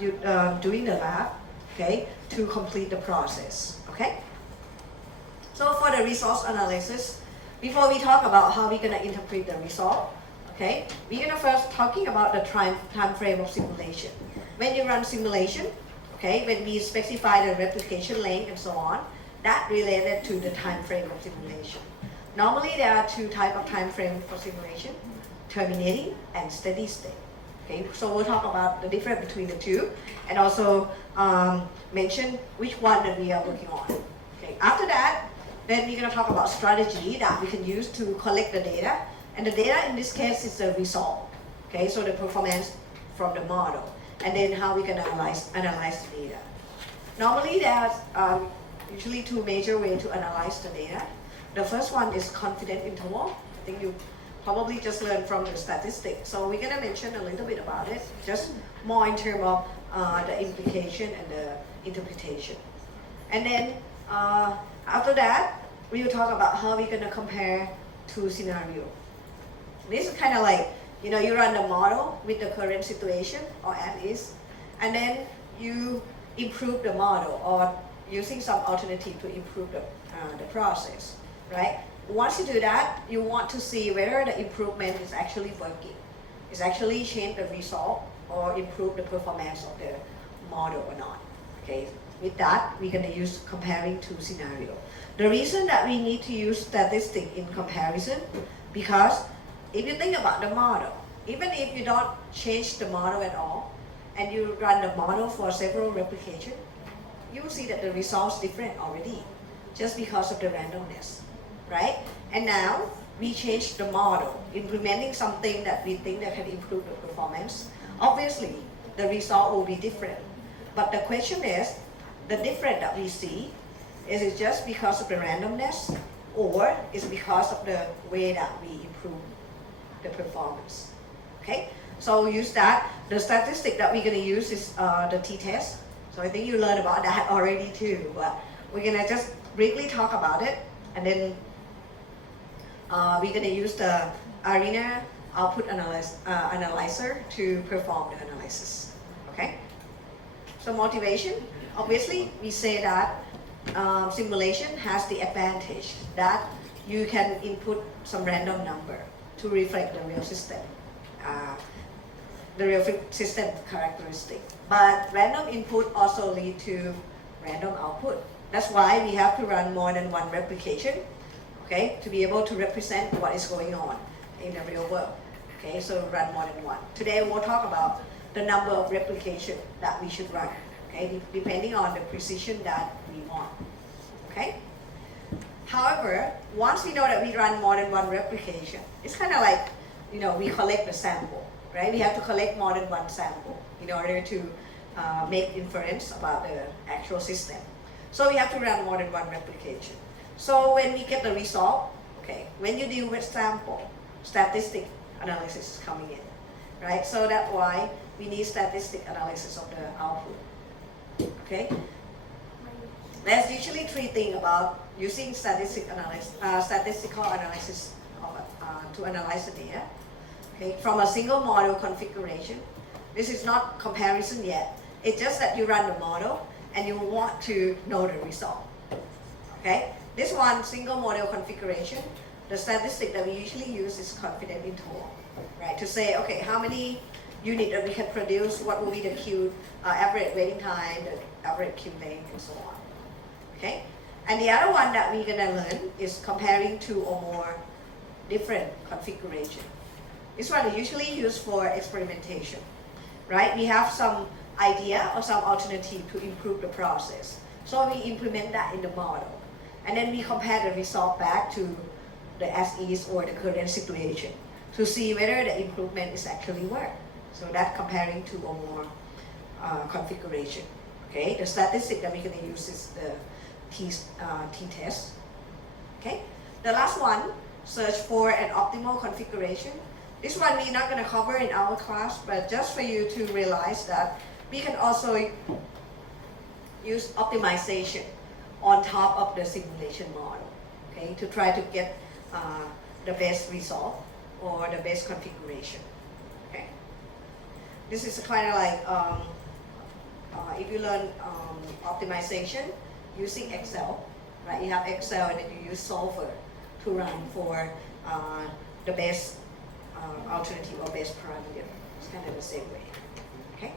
you doing the lab, okay, to complete the process, okay? So for the resource analysis, before we talk about how we're gonna interpret the result, okay, we're gonna first talking about the time frame of simulation. When you run simulation, okay, when we specify the replication length and so on, that related to the time frame of simulation. Normally there are two types of time frame for simulation, terminating and steady state. Okay, so we'll talk about the difference between the two and also mention which one that we are working on. Okay, after that, then we're going to talk about strategy that we can use to collect the data. And the data in this case is the result. Okay, so the performance from the model. And then how we can analyze the data. Normally there's usually two major ways to analyze the data. The first one is confidence interval. I think you probably just learned from the statistics. So we're gonna mention a little bit about it, just more in terms of the implication and the interpretation. And then after that, we will talk about how we're gonna compare two scenarios. This is kind of like, you know, you run the model with the current situation or as is, and then you improve the model or using some alternative to improve the process, right? Once you do that, you want to see whether the improvement is actually working. It's actually change the result or improve the performance of the model or not. Okay, with that, we're going to use comparing two scenarios. The reason that we need to use statistics in comparison, because if you think about the model, even if you don't change the model at all, and you run the model for several replications, you will see that the results different already, just because of the randomness. Right? And now we change the model, implementing something that we think that can improve the performance. Obviously, the result will be different. But the question is, the difference that we see, is it just because of the randomness, or is it because of the way that we improve the performance? Okay? So we use that. The statistic that we're going to use is the t-test. So I think you learned about that already too. But we're going to just briefly talk about it, and then we're going to use the ARENA output analyzer to perform the analysis. Okay? So motivation, obviously we say that simulation has the advantage that you can input some random number to reflect the real system, characteristic. But random input also lead to random output. That's why we have to run more than one replication, okay, to be able to represent what is going on in the real world. Okay, so run more than one. Today we'll talk about the number of replication that we should run, okay, depending on the precision that we want. Okay. However, once we know that we run more than one replication, it's kind of like, you know, we collect the sample, right? We have to collect more than one sample in order to make inference about the actual system. So we have to run more than one replication. So when we get the result, okay, when you deal with sample, statistic analysis is coming in, right? So that's why we need statistic analysis of the output, okay? There's usually three things about using statistical analysis to analyze the data, okay? From a single model configuration. This is not comparison yet. It's just that you run the model and you want to know the result, okay? This one, single model configuration, the statistic that we usually use is confidence interval, right? To say, okay, how many units that we can produce, what will be the queue, average waiting time, the average queue length, and so on, okay? And the other one that we're gonna learn is comparing two or more different configuration. This one is usually used for experimentation, right? We have some idea or some alternative to improve the process. So we implement that in the model. And then we compare the result back to the as-is or the current situation to see whether the improvement is actually work. So that's comparing two or more configuration. Okay, the statistic that we're going to use is the t-test. Okay, the last one, search for an optimal configuration. This one we're not going to cover in our class, but just for you to realize that we can also use optimization on top of the simulation model, okay, to try to get the best result or the best configuration, okay. This is kind of like if you learn optimization using Excel, right? You have Excel and then you use Solver to run for the best alternative or best parameter. It's kind of the same way. Okay.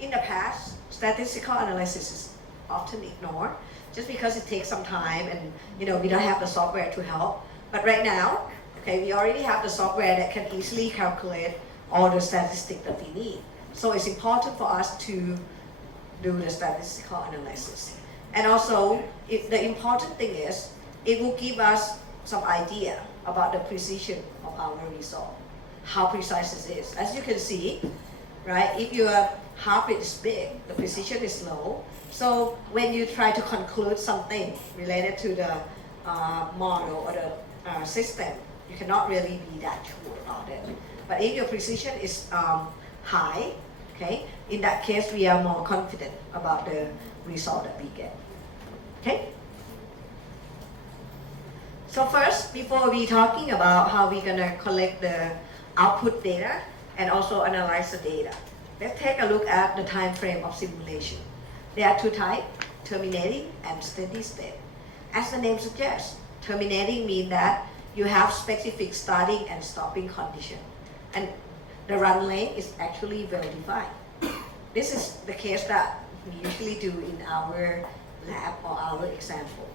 In the past, statistical analysis is often ignored just because it takes some time and we don't have the software to help. But right now, okay, we already have the software that can easily calculate all the statistics that we need. So it's important for us to do the statistical analysis. And also, the important thing is, it will give us some idea about the precision of our result, how precise it is. As you can see, right, if your heart rate is big, the precision is low. So when you try to conclude something related to the model or the system, you cannot really be that sure about it. But if your precision is high, okay, in that case we are more confident about the result that we get. Okay? So first, before we talking about how we're gonna collect the output data and also analyze the data, let's take a look at the time frame of simulation. There are two types, terminating and steady state. As the name suggests, terminating means that you have specific starting and stopping condition, and the run length is actually well defined. This is the case that we usually do in our lab or our example,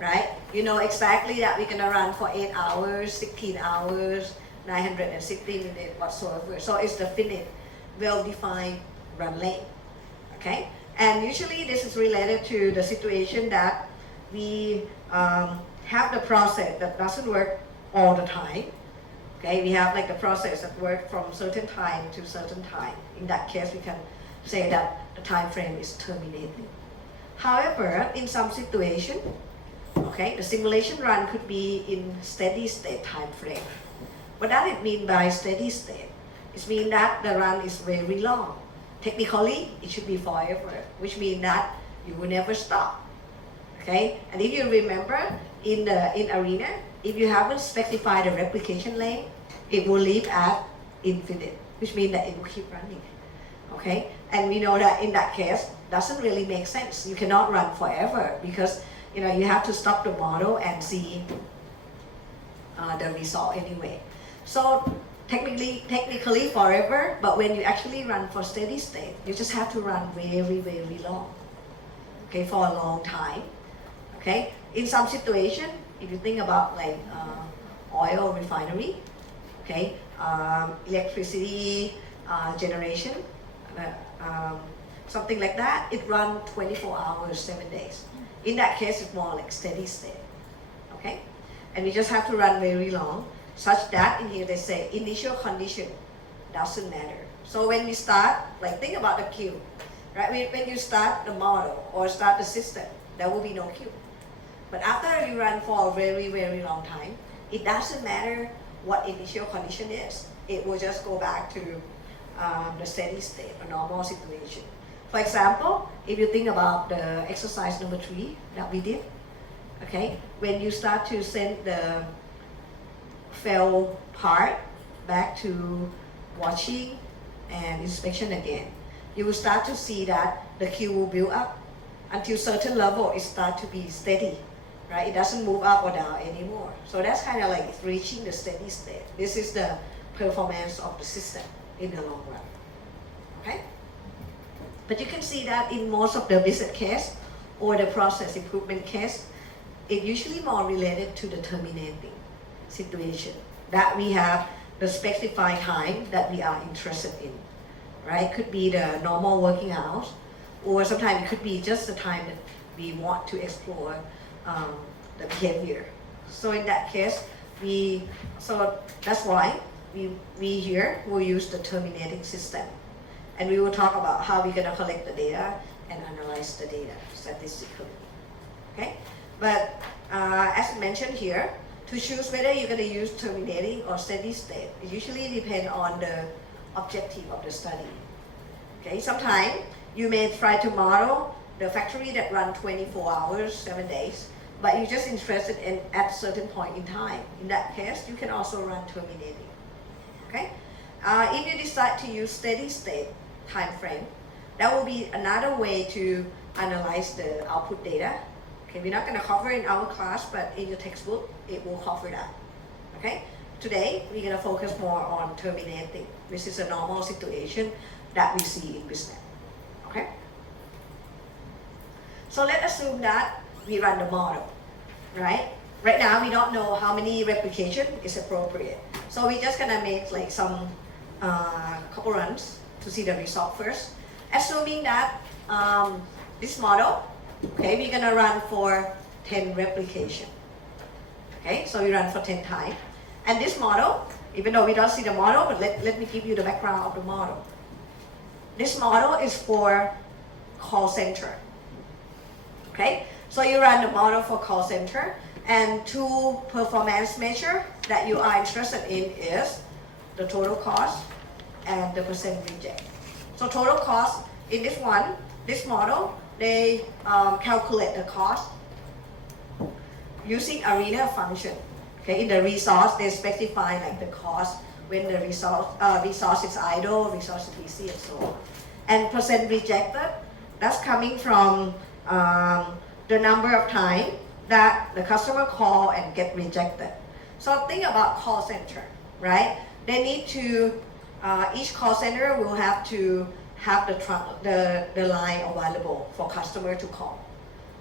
right? You know exactly that we're gonna run for 8 hours, 16 hours, 960 minutes whatsoever. So it's definite, well-defined run length, okay? And usually this is related to the situation that we have the process that doesn't work all the time. Okay, we have like the process that works from certain time to certain time. In that case, we can say that the time frame is terminating. However, in some situation, okay, the simulation run could be in steady state time frame. What does it mean by steady state? It means that the run is very long. Technically, it should be forever, which means that you will never stop. Okay, and if you remember in ARENA, if you haven't specified the replication length, it will live at infinite, which means that it will keep running. Okay, and we know that in that case doesn't really make sense. You cannot run forever because you have to stop the model and see the result anyway. So technically forever, but when you actually run for steady state, you just have to run very, very long. Okay, for a long time. Okay, in some situation, if you think about like oil refinery, okay, electricity generation, something like that, it runs 24 hours, 7 days. In that case, it's more like steady state. Okay, and we just have to run very long, such that in here they say initial condition doesn't matter. So when we start, like think about the queue, right? When you start the model or start the system, there will be no queue. But after you run for a very, very long time, it doesn't matter what initial condition is. It will just go back to the steady state, a normal situation. For example, if you think about the exercise number 3 that we did, okay, when you start to send the fail part back to watching and inspection again, you will start to see that the queue will build up until certain level it starts to be steady. Right? It doesn't move up or down anymore. So that's kind of like reaching the steady state. This is the performance of the system in the long run. Okay? But you can see that in most of the business case or the process improvement case, it usually more related to the terminating situation. That we have the specified time that we are interested in. Right? Could be the normal working hours, or sometimes it could be just the time that we want to explore the behavior. So in that case, that's why we here will use the terminating system. And we will talk about how we're gonna collect the data and analyze the data statistically. Okay? But as mentioned here, to choose whether you're gonna use terminating or steady state, it usually depends on the objective of the study. Okay? Sometimes you may try to model the factory that run 24 hours, 7 days, but you're just interested in at a certain point in time. In that case, you can also run terminating. Okay? If you decide to use steady state time frame, That will be another way to analyze the output data. Okay, we're not going to cover in our class, but in your textbook, it will cover that. Okay, today we're going to focus more on terminating, which is a normal situation that we see in business. Okay, so let's assume that we run the model, right? Right now, we don't know how many replication is appropriate. So we're just going to make like some couple runs to see the result first. Assuming that this model, okay, we're gonna run for 10 replication. Okay, so we run for 10 times. And this model, even though we don't see the model, but let me give you the background of the model. This model is for call center. Okay, so you run the model for call center, and two performance measure that you are interested in is the total cost and the percent reject. So total cost in this model, they calculate the cost using ARENA function. Okay, in the resource, they specify like the cost when the resource is idle, resource is busy, and so on. And percent rejected, that's coming from the number of times that the customer call and get rejected. So think about call center, right? They need to, each call center will have to have the line available for customer to call,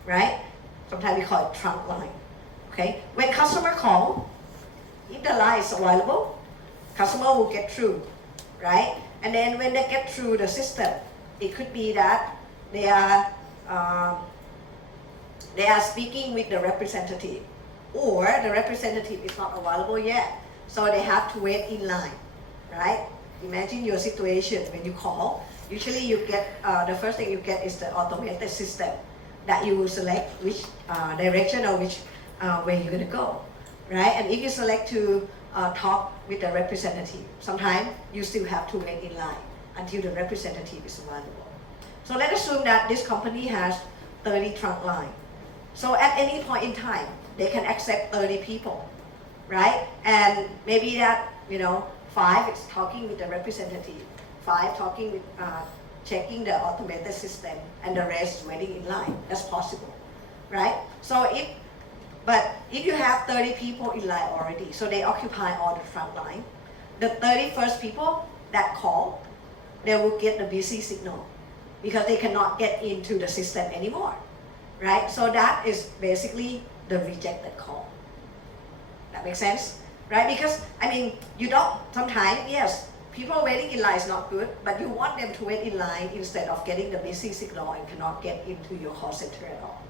right? Sometimes we call it trunk line, okay? When customer call, if the line is available, customer will get through, right? And then when they get through the system, it could be that they are speaking with the representative, or the representative is not available yet, so they have to wait in line, right? Imagine your situation when you call. Usually you get, the first thing you get is the automated system that you will select which direction or which way you're gonna go, right? And if you select to talk with the representative, sometimes you still have to wait in line until the representative is available. So let's assume that this company has 30 trunk line. So at any point in time, they can accept 30 people, right? And maybe that, 5 is talking with the representative, 5 talking with, checking the automated system, and the rest waiting in line. That's possible, right? So if you have 30 people in line already, so they occupy all the front line, the 31st people that call, they will get the busy signal because they cannot get into the system anymore, right? So that is basically the rejected call. That makes sense, right? Because, sometimes, yes, people waiting in line is not good, but you want them to wait in line instead of getting the busy signal and cannot get into your call center at all,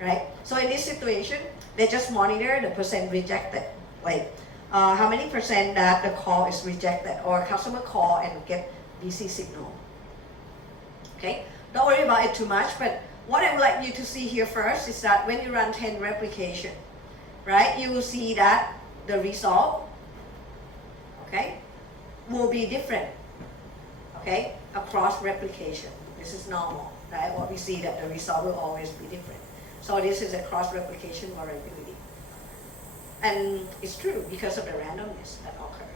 right? So in this situation, they just monitor the percent rejected, like how many percent that the call is rejected or customer call and get busy signal. Okay, don't worry about it too much, but what I would like you to see here first is that when you run 10 replication, right, you will see that the result, okay, will be different, okay, across replication. This is normal, right? What we see that the result will always be different. So this is a cross-replication variability. And it's true because of the randomness that occurs.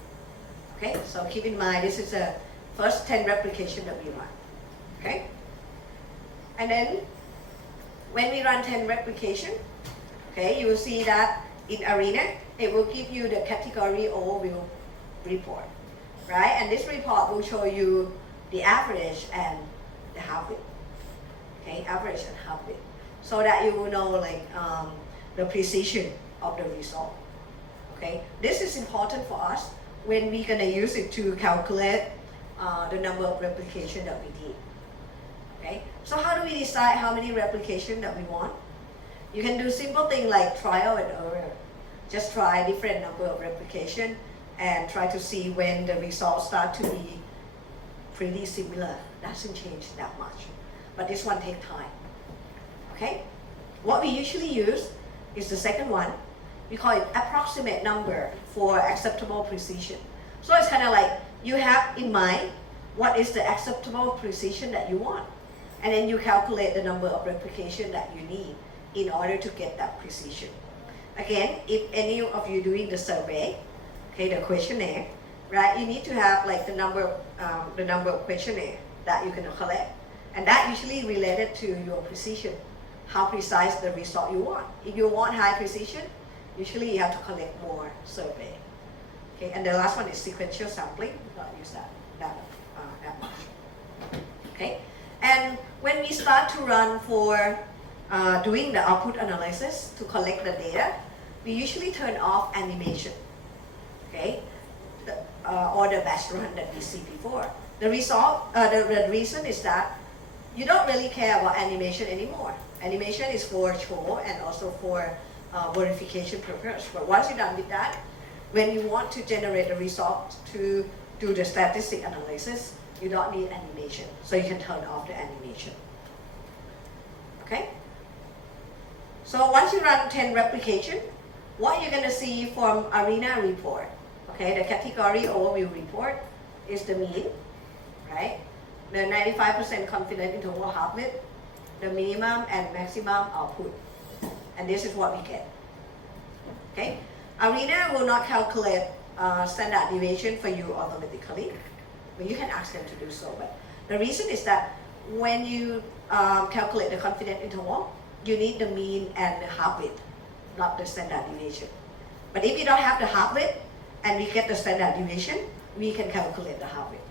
Okay, so keep in mind this is the first 10 replication that we run, okay? And then when we run 10 replication, okay, you will see that in ARENA, it will give you the category overview report, right? And this report will show you the average and the half-width, okay, average and half-width, so that you will know like the precision of the result, okay? This is important for us when we're gonna use it to calculate the number of replication that we need, okay? So how do we decide how many replication that we want? You can do simple thing like trial and error. Just try different number of replication and try to see when the results start to be pretty similar. Doesn't change that much. But this one takes time. Okay? What we usually use is the second one. We call it approximate number for acceptable precision. So it's kind of like you have in mind what is the acceptable precision that you want. And then you calculate the number of replication that you need in order to get that precision. Again, if any of you doing the survey, okay, the questionnaire, right, you need to have like the number of questionnaire that you can collect. And that usually related to your precision, how precise the result you want. If you want high precision, usually you have to collect more survey. Okay, and the last one is sequential sampling. We don't use that much. Okay, and when we start to run for doing the output analysis to collect the data, we usually turn off animation. Okay, or the batch run that we see before. The result, the reason is that you don't really care about animation anymore. Animation is for show and also for verification purpose. But once you're done with that, when you want to generate the result to do the statistic analysis, you don't need animation. So you can turn off the animation. Okay? So once you run 10 replication, what you're going to see from ARENA report, okay, the category overview report is the mean, right? The 95% confidence interval half width, the minimum and maximum output. And this is what we get. Okay? ARENA will not calculate standard deviation for you automatically, but you can ask them to do so. But the reason is that when you calculate the confidence interval, you need the mean and the half width, not the standard deviation. But if you don't have the half width and we get the standard deviation, we can calculate the half width.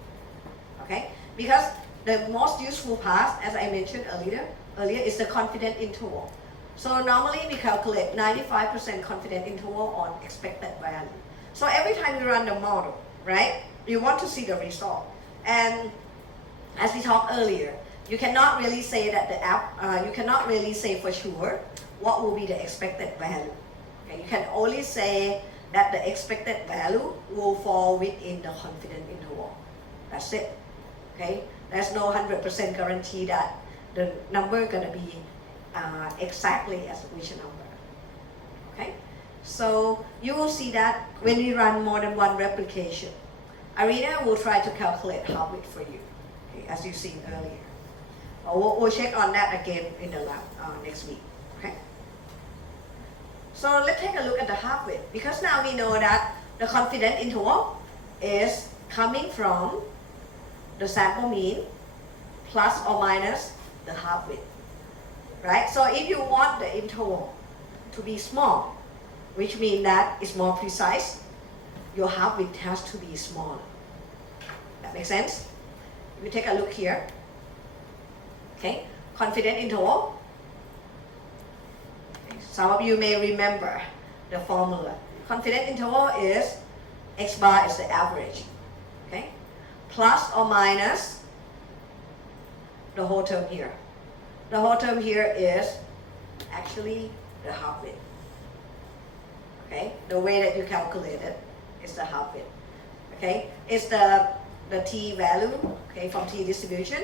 Okay? Because the most useful part, as I mentioned earlier, is the confidence interval. So normally we calculate 95% confidence interval on expected value. So every time you run the model, right, you want to see the result. And as we talked earlier, you cannot really say that you cannot really say for sure what will be the expected value. Okay? You can only say that the expected value will fall within the confidence interval. That's it. Okay? There's no 100% guarantee that the number is going to be exactly as which number. Okay? So you will see that when we run more than one replication, ARENA will try to calculate half width for you, okay, as you've seen earlier. We'll check on that again in the lab next week. Okay? So let's take a look at the half width, because now we know that the confidence interval is coming from the sample mean plus or minus the half width, right? So if you want the interval to be small, which means that it's more precise, your half width has to be smaller. That makes sense? If you take a look here, okay, confidence interval. Okay, some of you may remember the formula. Confidence interval is X bar is the average, okay, plus or minus the whole term here. The whole term here is actually the half width. Okay, the way that you calculate it is the half width. Okay, it's the t value, okay, from t distribution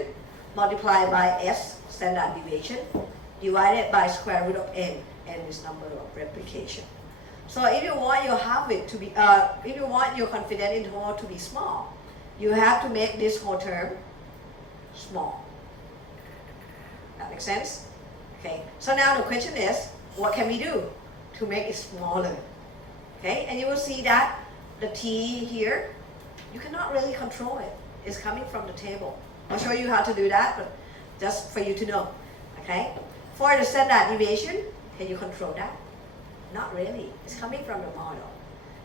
multiplied by s standard deviation divided by square root of n is number of replication. So if you want your half width to be, if you want your confidence interval to be small, you have to make this whole term small. That makes sense? Okay, so now the question is, what can we do to make it smaller? Okay, and you will see that the t here, you cannot really control it. It's coming from the table. I'll show you how to do that, but just for you to know. Okay, for the standard deviation, can you control that? Not really. It's coming from the model,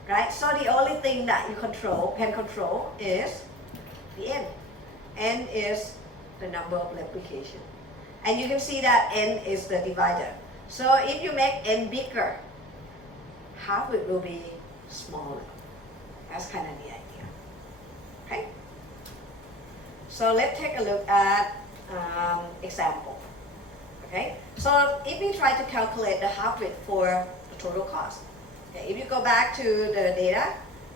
right? So the only thing that you can control is the n. N is the number of replication. And you can see that n is the divider. So if you make n bigger, half it will be smaller. That's kind of the idea. Okay? So let's take a look at example. Okay? So if we try to calculate the half width for the total cost. Okay, if you go back to the data,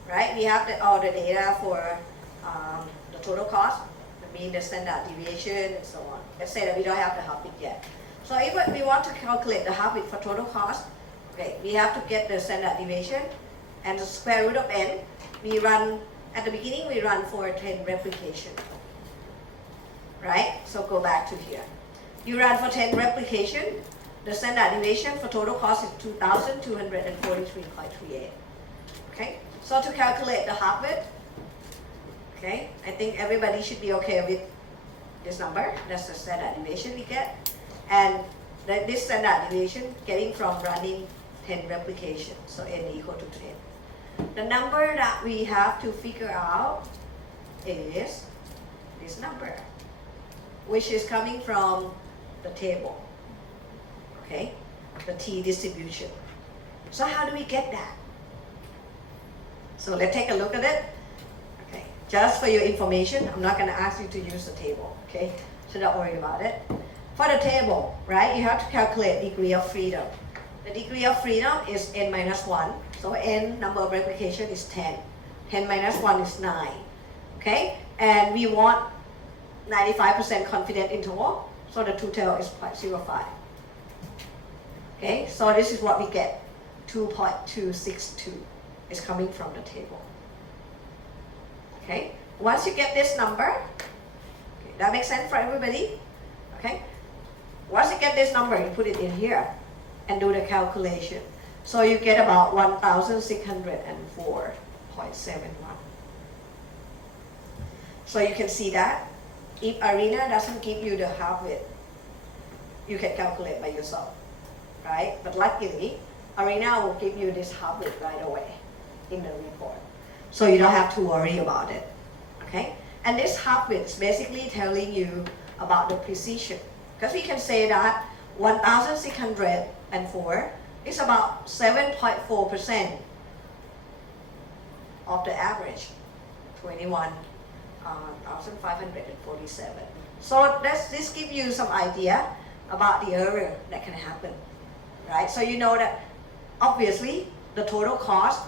right? We have all the data for the total cost, the mean, the standard deviation, and so on. Let's say that we don't have the half width yet. So if we want to calculate the half width for total cost, okay, we have to get the standard deviation and the square root of n. We run, at the beginning, we run for 10 replication. Right? So go back to here. You run for 10 replication. The standard deviation for total cost is 2,243.38. Okay? So to calculate the half width, okay, I think everybody should be okay with this number, that's the standard deviation we get. And this standard deviation getting from running 10 replications, so n equal to 10. The number that we have to figure out is this number, which is coming from the table, okay, the t distribution. So how do we get that? So let's take a look at it. Okay, just for your information, I'm not going to ask you to use the table, okay, so don't worry about it. For the table, right, you have to calculate degree of freedom. The degree of freedom is n minus 1, so n number of replication is 10. 10 minus 1 is 9, okay, and we want 95% confident interval, so the total is 0.05. Okay, so this is what we get, 2.262 is coming from the table. Okay, once you get this number, okay, that makes sense for everybody? Okay, once you get this number, you put it in here and do the calculation. So you get about 1,604.71. So you can see that if Arena doesn't give you the half width, you can calculate by yourself, right? But luckily, Arena will give you this half width right away in the report. So you don't have to worry about it, okay? And this half width is basically telling you about the precision. Because we can say that 1,604 is about 7.4% of the average, 21,547. So this gives you some idea about the error that can happen, right? So you know that obviously the total cost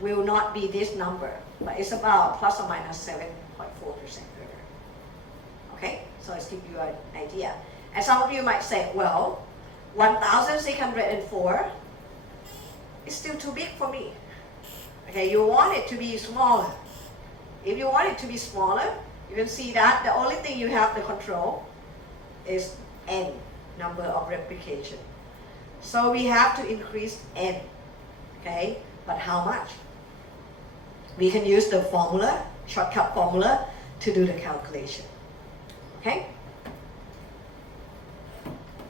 will not be this number, but it's about plus or minus 7.4% error. Okay, so it's give you an idea. And some of you might say, well, 1,604 is still too big for me. Okay, you want it to be smaller. If you want it to be smaller, you can see that the only thing you have to control is n, number of replication. So we have to increase n, okay? But how much? We can use the formula, shortcut formula, to do the calculation, okay?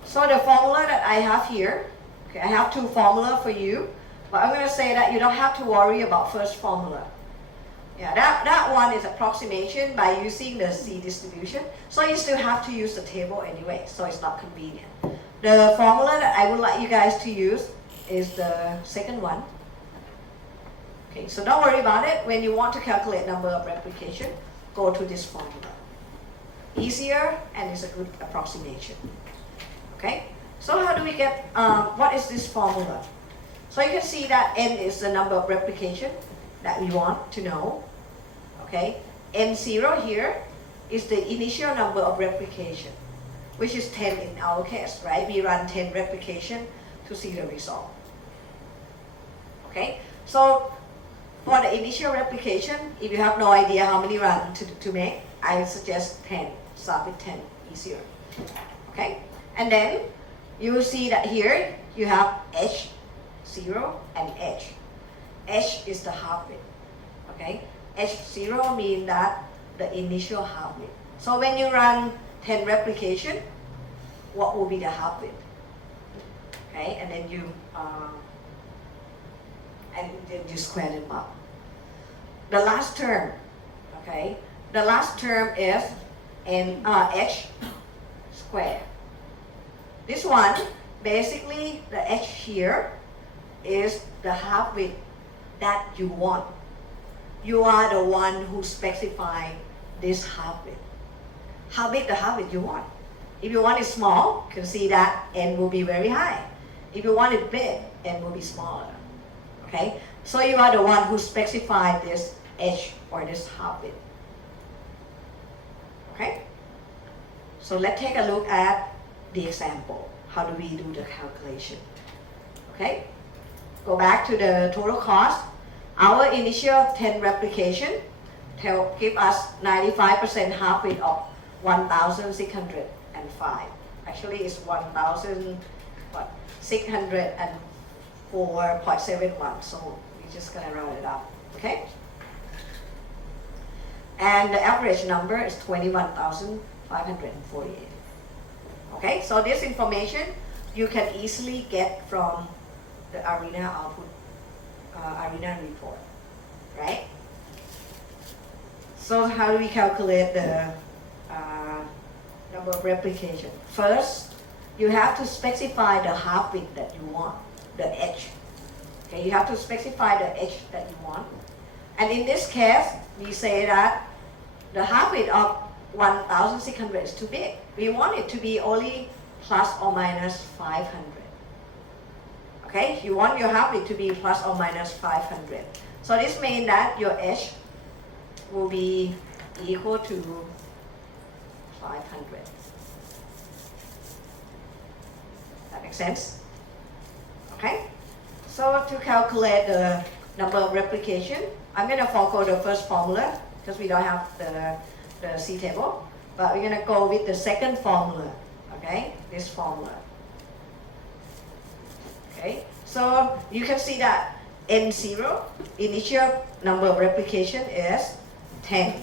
So the formula that I have here, okay, I have two formula for you, but I'm going to say that you don't have to worry about first formula. Yeah, that one is approximation by using the C distribution, so you still have to use the table anyway, so it's not convenient. The formula that I would like you guys to use is the second one. Okay, so don't worry about it. When you want to calculate number of replication, go to this formula. Easier and it's a good approximation. Okay, so how do we get, what is this formula? So you can see that n is the number of replication that we want to know. Okay, n0 here is the initial number of replication, which is 10 in our case, right? We run 10 replication to see the result. Okay, so for the initial replication, if you have no idea how many run to make, I suggest 10. Start with 10, easier. Okay, and then you will see that here you have H0 and H. H is the half width. Okay, H0 means that the initial half width. So when you run 10 replication, what will be the half width? Okay, and then you square them up. The last term, okay, the last term is H squared. This one, basically the H here is the half width that you want. You are the one who specify this half width. How big the half width you want? If you want it small, you can see that n will be very high. If you want it big, n will be smaller. Okay, so you are the one who specified this H or this half width. Okay, so let's take a look at the example. How do we do the calculation? Okay, go back to the total cost. Our initial 10 replication give us 95% half width of 1,605. Actually, it's 1,604.71. So we're just gonna round it up. Okay. And the average number is 21,547. 548. Okay, so this information you can easily get from the ARENA output, ARENA report, right? So how do we calculate the number of replication? First, you have to specify the half width that you want, the h. Okay, you have to specify the h that you want. And in this case, we say that the half width of 1600 is too big. We want it to be only plus or minus 500. Okay, you want your half width to be plus or minus 500. So this means that your h will be equal to 500. That makes sense? Okay, so to calculate the number of replication, I'm going to forego the first formula because we don't have the C table, but we're going to go with the second formula, okay, this formula. Okay, so you can see that N0, initial number of replication is 10.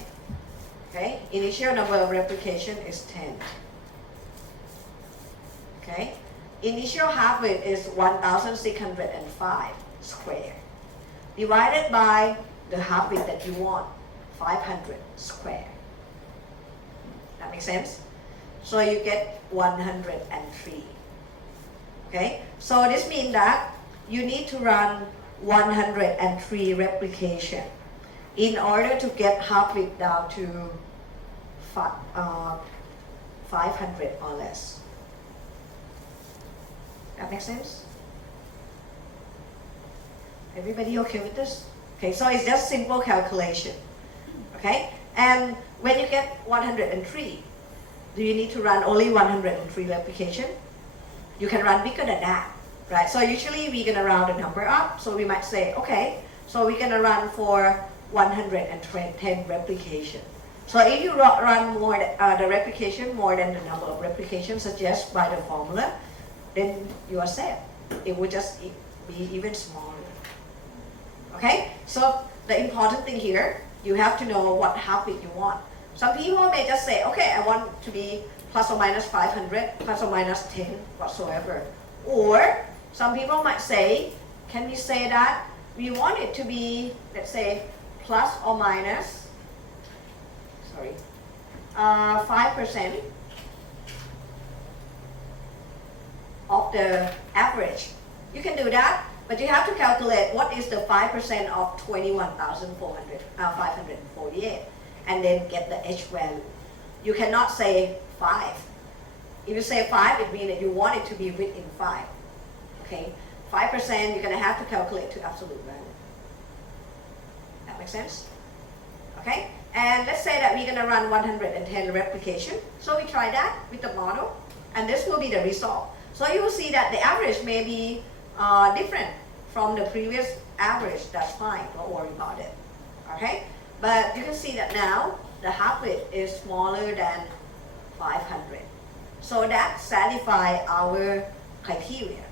Okay, initial number of replication is 10. Okay, initial half width is 1605 square divided by the half width that you want, 500 square. That makes sense? So you get 103. Okay, so this means that you need to run 103 replication in order to get half width down to 500 or less. That makes sense? Everybody okay with this? Okay, so it's just simple calculation. Okay, and when you get 103, do you need to run only 103 replication? You can run bigger than that, right? So usually we're gonna round the number up. So we might say, okay, so we're gonna run for 110 replication. So if you run more, the replication more than the number of replications suggested by the formula, then you are set. It will just be even smaller. Okay, so the important thing here, you have to know what half width you want. Some people may just say, okay, I want to be plus or minus 500, plus or minus 10, whatsoever. Or some people might say, can we say that we want it to be, let's say, plus or minus, 5% of the average. You can do that, but you have to calculate what is the 5% of 548, and then get the h value. You cannot say 5. If you say 5, it means that you want it to be within 5. Okay, 5%, you're going to have to calculate to absolute value. That makes sense? Okay, and let's say that we're going to run 110 replication. So we try that with the model, and this will be the result. So you will see that the average may be different from the previous average. That's fine, don't worry about it. Okay, but you can see that now the half width is smaller than 500. So that satisfies our criteria.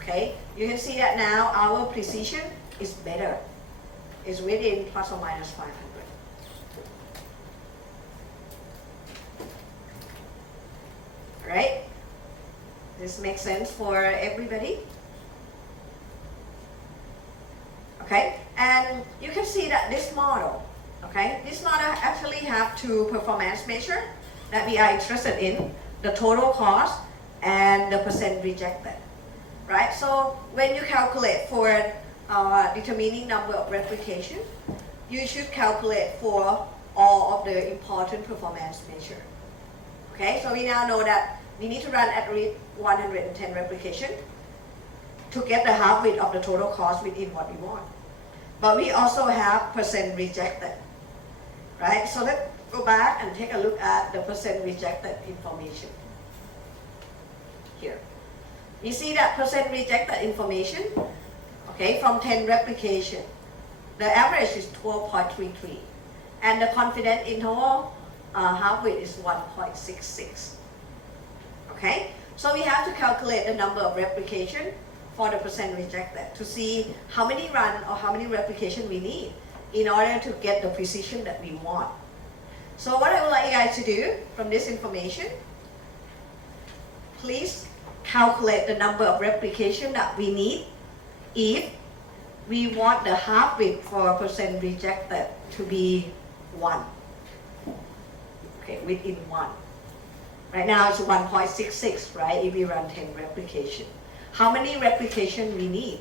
Okay, you can see that now our precision is better. It's within plus or minus 500. Right? This makes sense for everybody? Okay, and you can see that this model, okay, this model actually have two performance measures that we are interested in, the total cost and the percent rejected, right? So when you calculate for determining number of replication, you should calculate for all of the important performance measures. Okay, so we now know that we need to run at least 110 replication to get the half width of the total cost within what we want. But we also have percent rejected, right? So let's go back and take a look at the percent rejected information here. You see that percent rejected information, okay, from 10 replication. The average is 12.33, and the confidence interval half width is 1.66. Okay, so we have to calculate the number of replication for the percent rejected to see how many run or how many replication we need in order to get the precision that we want. So what I would like you guys to do from this information, please calculate the number of replication that we need if we want the half width for percent rejected to be 1. Okay, within 1. Right now it's 1.66, right, if we run 10 replication. How many replication we need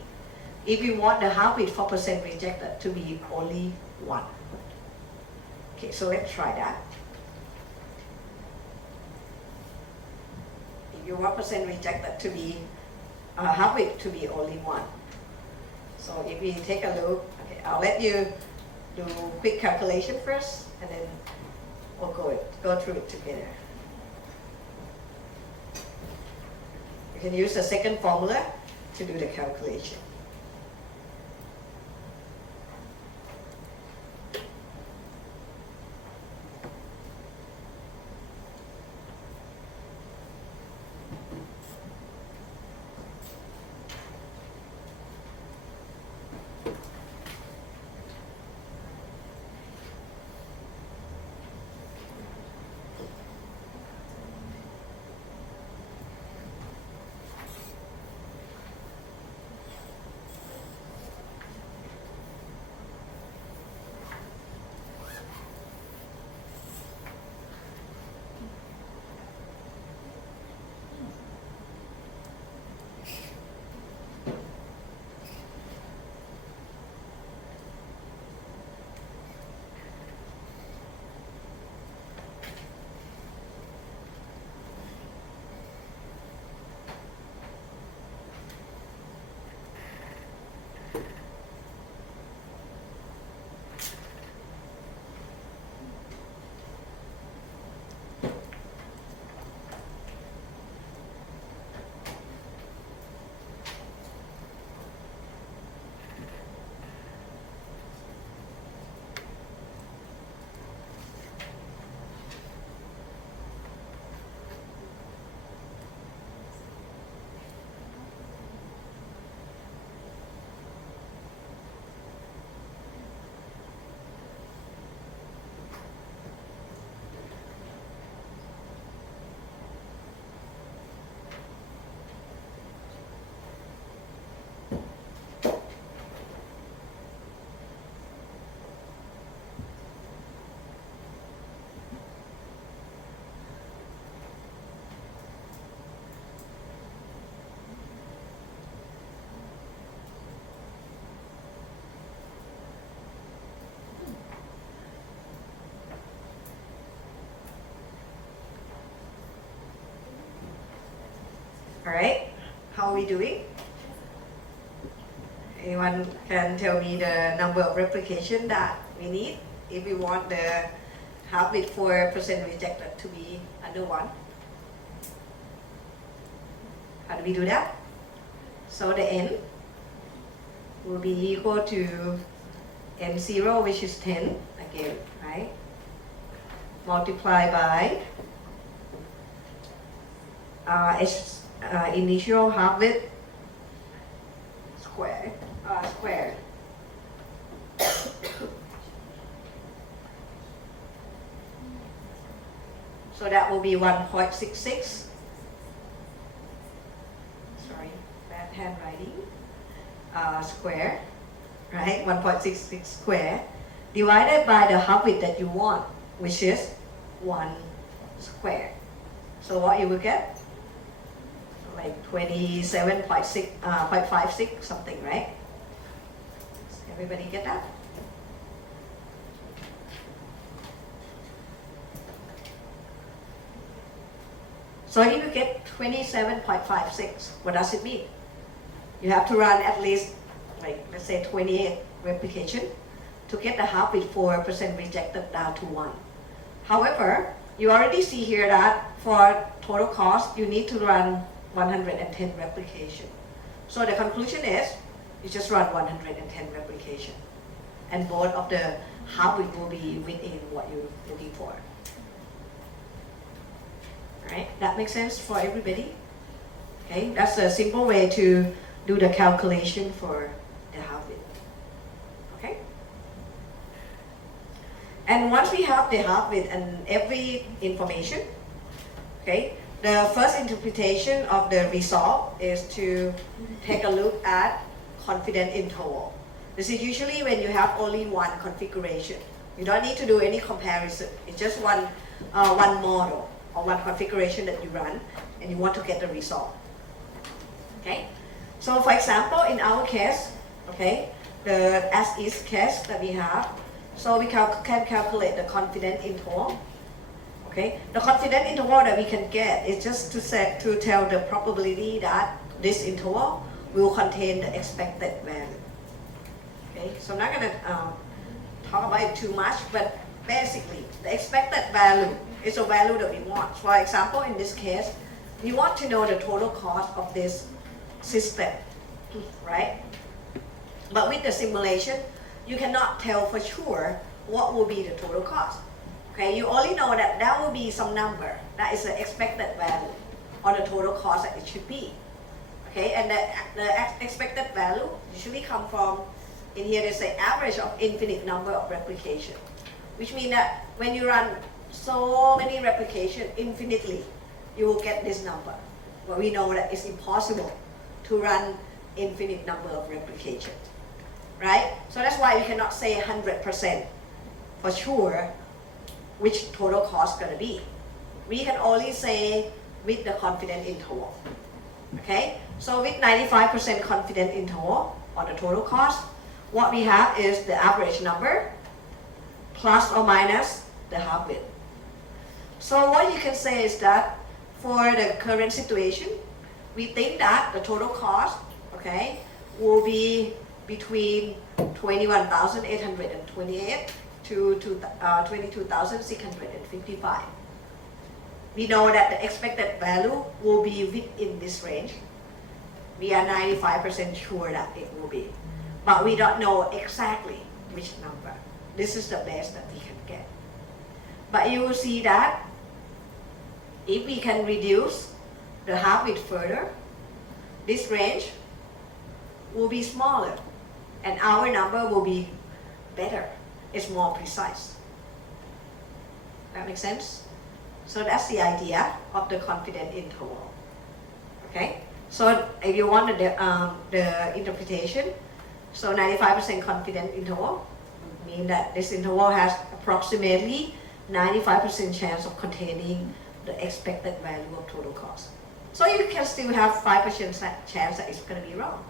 if we want the half width for percent rejected to be only 1? Okay, so let's try that. If you want percent rejected to be half width to be only 1. So if we take a look, okay, I'll let you do quick calculation first, and then we'll go through it together. You can use the second formula to do the calculation. Alright, how are we doing? Anyone can tell me the number of replication that we need if we want the half width for percent rejected to be under 1? How do we do that? So the n will be equal to n0, which is 10 again, right? Multiply by initial half width square. So that will be 1.66. Sorry, bad handwriting. Square, right? 1.66 square divided by the half width that you want, which is 1 square. So what you will get? Like 27.56 something, right? Does everybody get that? So if you get 27.56, what does it mean? You have to run at least, like, let's say 28 replication to get the half width for percent rejected down to 1. However, you already see here that for total cost, you need to run 110 replication. So the conclusion is, you just run 110 replication. And both of the half width will be within what you're looking for. Right? That makes sense for everybody? Okay, that's a simple way to do the calculation for the half width. Okay? And And once we have the half width and every information, okay, the first interpretation of the result is to take a look at confidence interval. This is usually when you have only one configuration. You don't need to do any comparison. It's just one model or one configuration that you run, and you want to get the result. Okay. So for example, in our case, okay, the as-is case that we have, so we can calculate the confidence interval. Okay, the confidence interval that we can get is just to tell the probability that this interval will contain the expected value. Okay, so I'm not gonna talk about it too much, but basically the expected value is a value that we want. For example, in this case, we want to know the total cost of this system, right? But with the simulation, you cannot tell for sure what will be the total cost. Okay, you only know that that will be some number. That is the expected value or the total cost that it should be. Okay, and the expected value usually come from, in here they say average of infinite number of replication, which means that when you run so many replication infinitely, you will get this number. But we know that it's impossible to run infinite number of replication, right? So that's why we cannot say 100% for sure which total cost gonna be. We can only say with the confidence interval. Okay, so with 95% confidence interval on the total cost, what we have is the average number plus or minus the half width. So what you can say is that for the current situation, we think that the total cost, okay, will be between 21,828 to 22,655. We know that the expected value will be within this range. We are 95% sure that it will be, but we don't know exactly which number. This is the best that we can get. But you will see that if we can reduce the half width further, this range will be smaller and our number will be better. It's more precise. That makes sense? So that's the idea of the confidence interval. Okay? So if you want the interpretation, so 95% confidence interval means that this interval has approximately 95% chance of containing the expected value of total cost. So you can still have 5% chance that it's going to be wrong.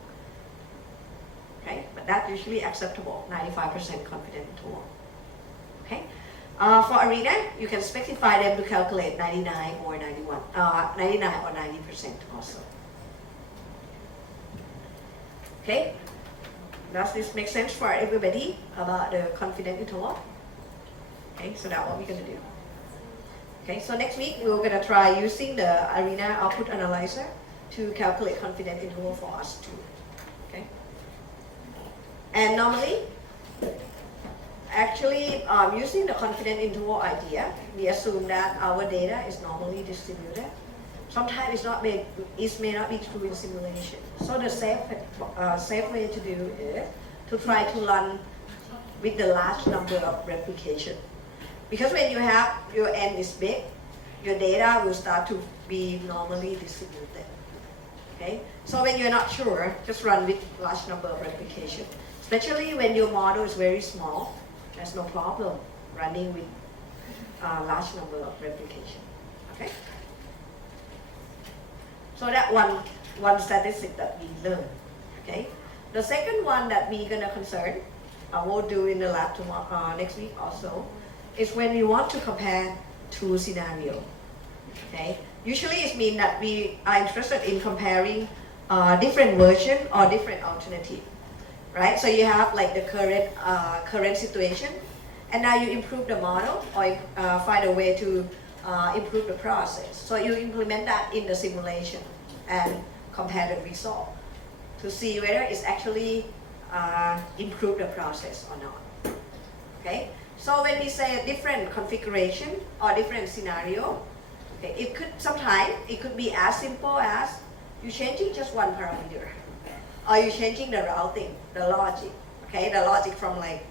Okay, but that's usually acceptable, 95% confident interval. Okay, for ARENA, you can specify them to calculate 99 or 91, 99 or 90% also. Okay, does this make sense for everybody about the confident interval? Okay, so that's what we're going to do. Okay, so next week we're going to try using the ARENA output analyzer to calculate confident interval for us too. Okay. And normally, actually, using the confidence interval idea, we assume that our data is normally distributed. Sometimes it may not be true in simulation. So the safe way to do is to try to run with the large number of replication. Because when you have your n is big, your data will start to be normally distributed. Okay? So when you're not sure, just run with large number of replication. Especially when your model is very small, there's no problem running with a large number of replication. Okay? So that one statistic that we learned. Okay? The second one that we're gonna concern, we'll do in the lab tomorrow, next week also, is when we want to compare two scenarios. Okay? Usually it means that we are interested in comparing different version or different alternative. Right? So you have like the current situation, and now you improve the model or find a way to improve the process. So you implement that in the simulation and compare the result to see whether it's actually improve the process or not. Okay? So when we say a different configuration or different scenario, okay, sometimes it could be as simple as you changing just one parameter. Or you changing the routing, the logic, okay? The logic from like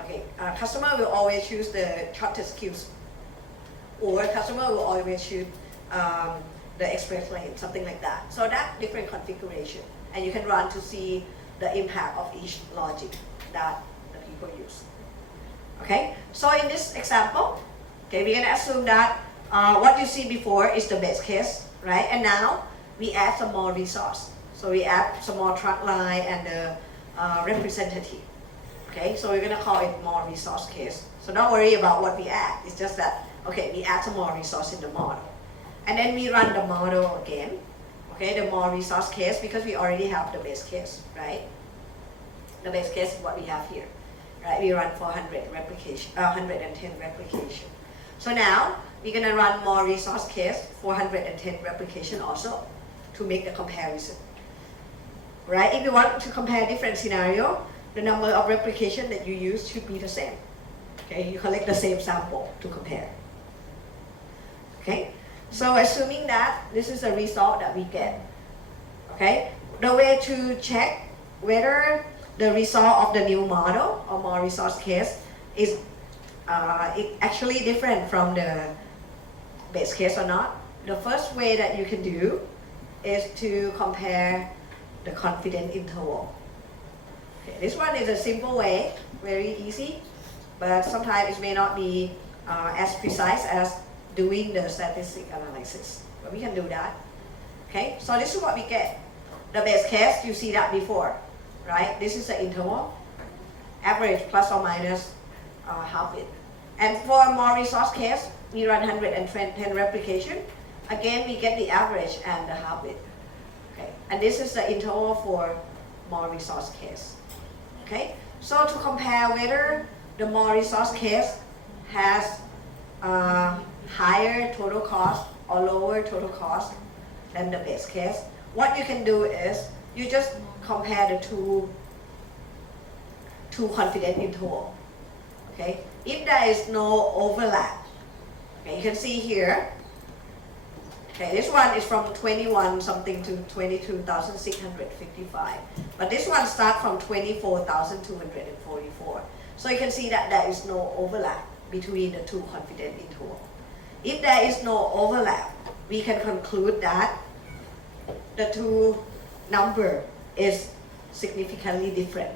Okay, customer will always choose the shortest queues, or customer will always choose the express lane, something like that. So that different configuration, and you can run to see the impact of each logic that the people use. Okay, so in this example, okay, we're gonna assume that what you see before is the base case, right? And now we add some more resource. So we add some more truck line and the representative. Okay, so we're gonna call it more resource case. So don't worry about what we add. It's just that, okay, we add some more resource in the model. And then we run the model again. Okay, the more resource case, because we already have the base case, right? The base case is what we have here, right? We run 400 replication, 110 replication. So now we're gonna run more resource case, 410 replication also, to make the comparison, right? If you want to compare different scenario, the number of replication that you use should be the same. Okay, you collect the same sample to compare. Okay, so assuming that this is a result that we get. Okay, the way to check whether the result of the new model or more resource case is it actually different from the base case or not. The first way that you can do is to compare the confidence interval. Okay, this one is a simple way, very easy, but sometimes it may not be as precise as doing the statistic analysis, but we can do that. Okay, so this is what we get. The base case, you see that before, right? This is the interval, average plus or minus half it. And for a more resource case, we run 110 replication. Again, we get the average and the half it. Okay, and this is the interval for more resource case. Okay, so to compare whether the more resource case has higher total cost or lower total cost than the base case, what you can do is you just compare the two confidence interval. Okay, if there is no overlap, okay, you can see here. Okay, this one is from 21 something to 22,655. But this one starts from 24,244. So you can see that there is no overlap between the two confidence intervals. If there is no overlap, we can conclude that the two number is significantly different.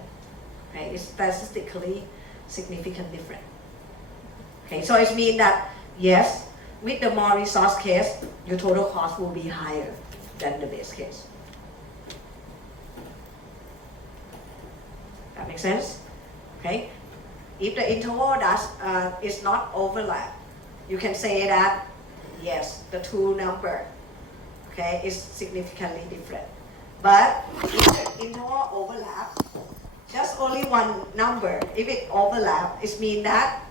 Okay, it's statistically significantly different. Okay, so it means that yes, with the more resource case, your total cost will be higher than the base case. That makes sense? Okay. If the interval is not overlap, you can say that yes, the two number, okay, is significantly different. But if the interval overlap, just only one number, if it overlap, it means that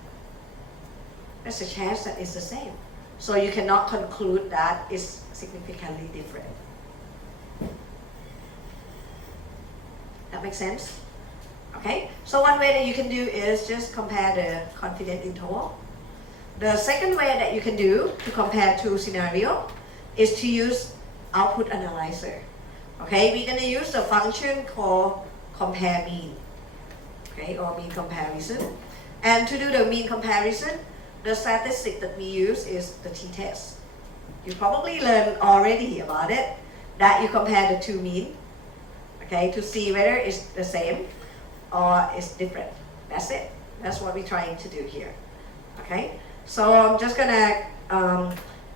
there's a chance that it's the same. So you cannot conclude that it's significantly different. That makes sense? Okay, so one way that you can do is just compare the confidence interval. The second way that you can do to compare two scenarios is to use output analyzer. Okay, we're gonna use the function called compare mean, okay, or mean comparison. And to do the mean comparison, the statistic that we use is the t-test. You probably learned already about it, that you compare the two mean, okay, to see whether it's the same or it's different. That's it. That's what we're trying to do here. Okay, so I'm just gonna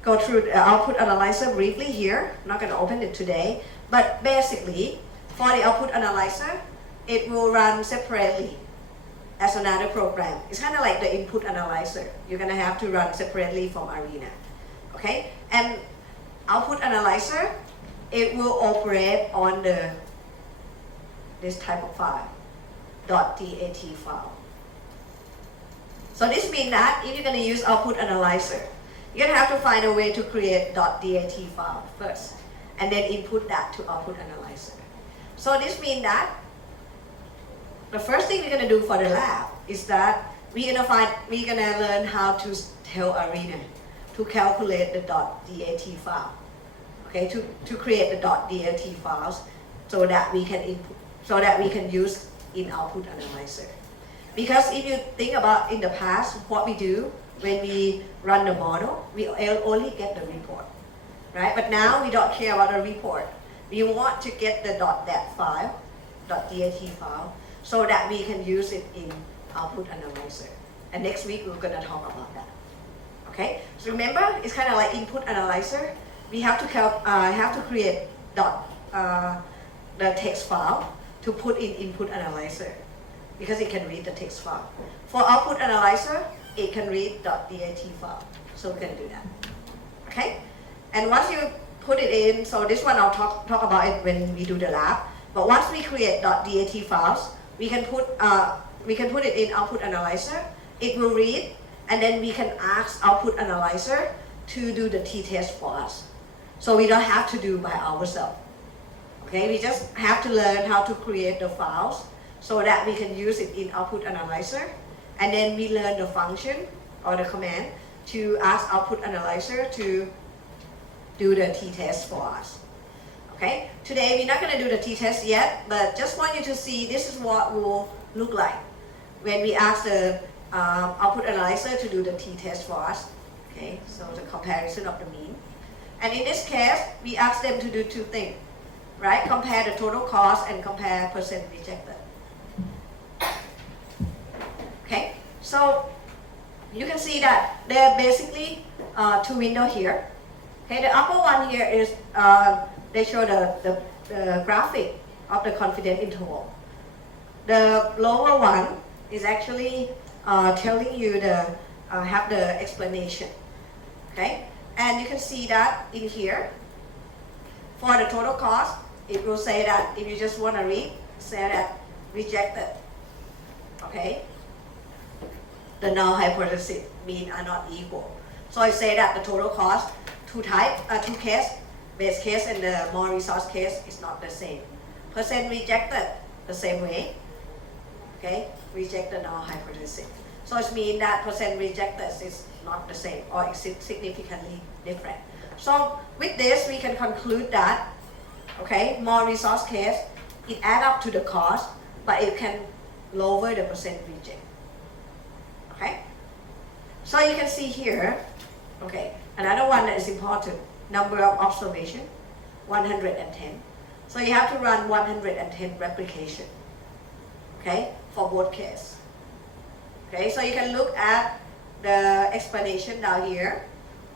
go through the output analyzer briefly here. I'm not gonna open it today, but basically, for the output analyzer, it will run separately as another program. It's kind of like the input analyzer. You're gonna have to run separately from Arena. Okay, and output analyzer, it will operate on this type of file, .dat file. So this means that if you're gonna use output analyzer, you're gonna have to find a way to create .dat file first, and then input that to output analyzer. So this means that the first thing we're gonna do for the lab is that we're gonna learn how to tell Arena to calculate the .dat file. Okay, to create the .dat files so that we can input, so that we can use in output analyzer. Because if you think about in the past, what we do when we run the model, we only get the report, right? But now we don't care about the report. We want to get the .dat file, .dat file, so that we can use it in output analyzer. And next week we're gonna talk about that. Okay? So remember, it's kind of like input analyzer. We have to create the text file to put in input analyzer because it can read the text file. For output analyzer, it can read .dat file. So we can do that. Okay? And once you put it in, so this one I'll talk about it when we do the lab. But once we create .dat files, we can put it in output analyzer. It will read, and then we can ask output analyzer to do the t-test for us. So we don't have to do by ourselves. Okay, we just have to learn how to create the files so that we can use it in output analyzer. And then we learn the function or the command to ask output analyzer to do the t-test for us. Okay, today we're not going to do the t-test yet, but just want you to see this is what will look like when we ask the output analyzer to do the t-test for us. Okay, so the comparison of the mean. And in this case, we ask them to do two things, right? Compare the total cost and compare percent rejected. Okay, so you can see that there are basically two windows here. Okay, the upper one here is they show the graphic of the confidence interval. The lower one is actually telling you have the explanation. Okay, and you can see that in here. For the total cost, it will say that if you just want to read, say that rejected. Okay, the null hypothesis mean are not equal. So I say that the total cost, two case, base case and the more resource case is not the same. Percent rejected the same way. Okay, reject the null hypothesis. So it means that percent rejected is not the same or is significantly different. So with this, we can conclude that, okay, more resource case, it adds up to the cost, but it can lower the percent reject. Okay? So you can see here, okay, another one that is important, number of observation, 110. So you have to run 110 replication, okay, for both cases. Okay, so you can look at the explanation down here,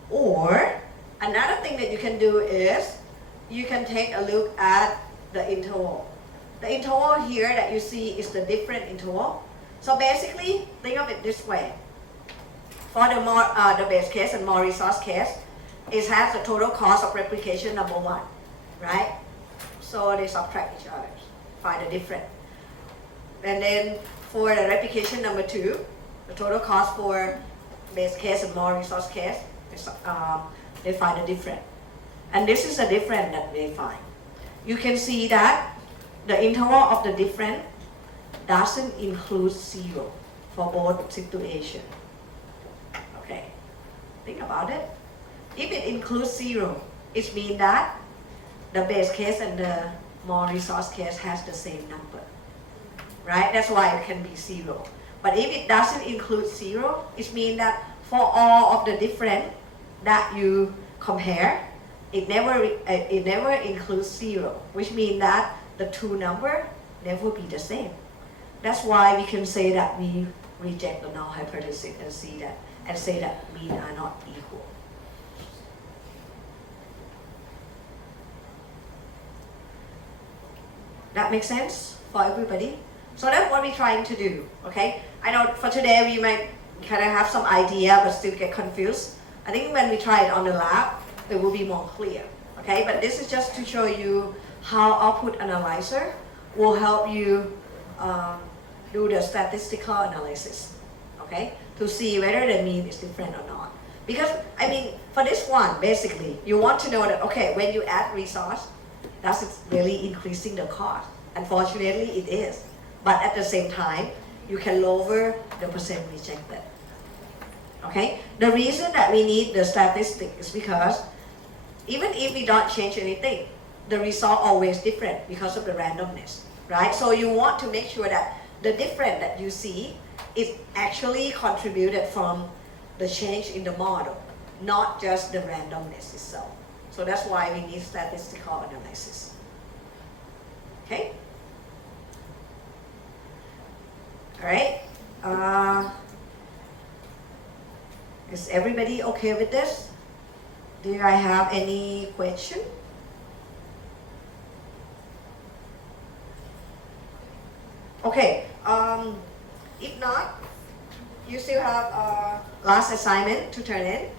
or another thing that you can do is you can take a look at the interval. The interval here that you see is the different interval. So basically, think of it this way. For the base case and more resource case, it has the total cost of replication number one, right? So they subtract each other, find the difference. And then for the replication number two, the total cost for base case and more resource case, they find the difference. And this is the difference that they find. You can see that the interval of the difference doesn't include zero for both situations. Okay, think about it. If it includes zero, it means that the base case and the more resource case has the same number, right? That's why it can be zero. But if it doesn't include zero, it means that for all of the different that you compare, it never includes zero, which means that the two numbers never be the same. That's why we can say that we reject the null hypothesis and say that mean are not equal. That makes sense for everybody? So that's what we're trying to do, okay? I know for today we might kind of have some idea but still get confused. I think when we try it on the lab, it will be more clear, okay? But this is just to show you how output analyzer will help you do the statistical analysis, okay? To see whether the mean is different or not. Because, I mean, for this one, basically, you want to know that, okay, when you add resource, that's really increasing the cost. Unfortunately, it is. But at the same time, you can lower the percent rejected. Okay? The reason that we need the statistic is because even if we don't change anything, the result always different because of the randomness, right? So you want to make sure that the difference that you see it actually contributed from the change in the model, not just the randomness itself. So that's why we need statistical analysis. Okay? All right. Is everybody okay with this? Do I have any question? Okay. If not, you still have last assignment to turn in.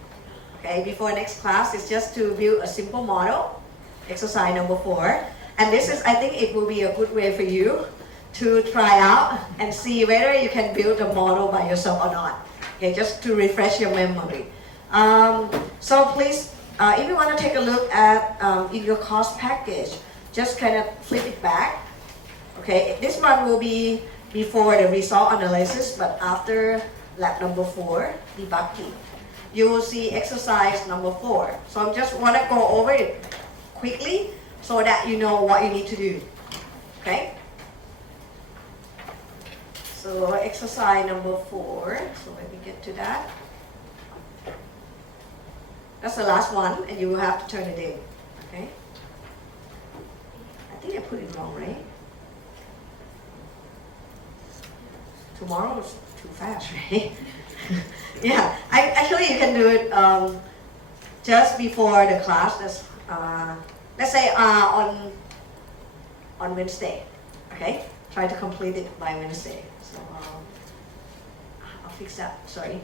Okay, before next class is just to build a simple model, exercise number 4. And this is, I think it will be a good way for you to try out and see whether you can build a model by yourself or not. Okay, just to refresh your memory. So please, if you want to take a look at in your course package, just kind of flip it back. Okay, this one will be before the result analysis, but after lab number 4, debugging. You will see exercise number 4. So I just want to go over it quickly so that you know what you need to do. Okay? So exercise number 4. So let me get to that. That's the last one, and you will have to turn it in. Okay? I think I put it wrong, right? Tomorrow is too fast, right? Yeah, actually you can do it just before the class. That's, let's say on Wednesday. Okay, try to complete it by Wednesday. So I'll fix that. Sorry.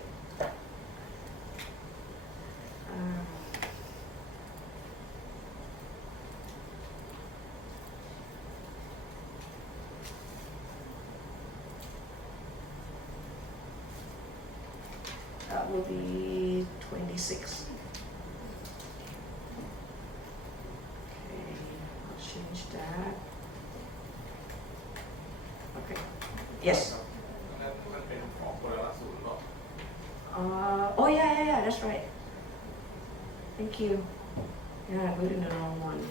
That will be 26. Okay, I'll change that. Okay. Yes. Oh yeah, that's right. Thank you. Yeah, I put in the wrong one.